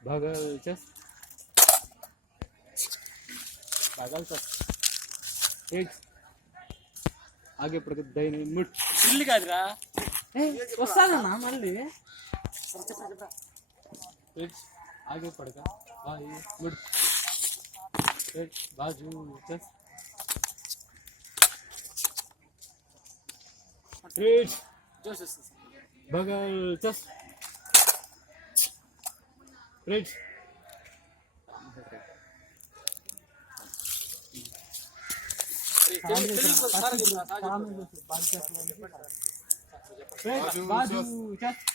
बगल चेस्ट बगल chest as आगे पड़के दाहिने मुठ ఇల్లు కాదురా వస్తాదన్నా మళ్ళీ एज आगे पड़का भाई मुठ एज बाजू चेस्ट एज జోష్ बगल चेस्ट एज बाजू चेस्ट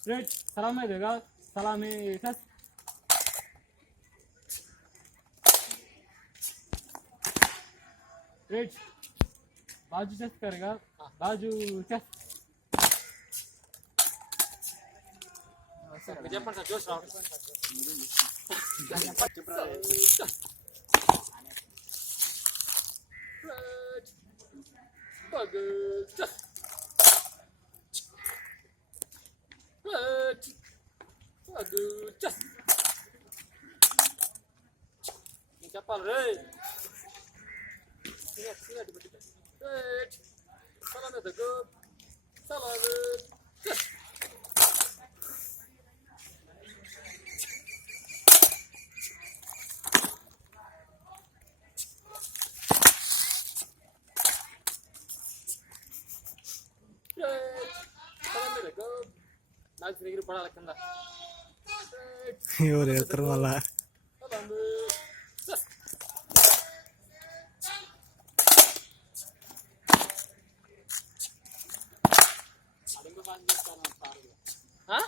स्ट्रेट सलामी देगा सलामी चेस्ट स्ट्रेट बाजू चेस्ट करेगा बाजू चेस्ट చెప్పండి సార్ జోష్ రావడం చెప్పాలి రే సలామే దగ్గు సలామే నాకు దగ్గర పడాలి కింద ఎవరు ఎత్తారు మళ్ళా ఆ